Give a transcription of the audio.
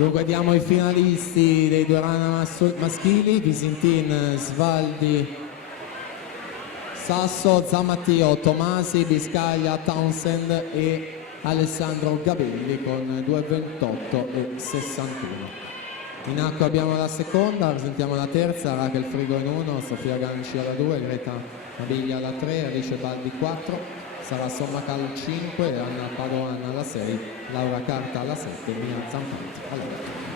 Dunque diamo i finalisti dei due run maschili: Visintin, Svaldi, Sasso, Zamatio, Tomasi, Biscaglia, Townsend e Alessandro Gabelli con 2:28 e 61. In acqua abbiamo la seconda, sentiamo la terza: Rachel Frigo in 1, Sofia Ganci alla 2, Greta Mabiglia alla 3, Alice Baldi 4, Sara Sommacal 5, Anna Padoan alla 6, Laura Carta alla 7, Mia Zampanti alla 8.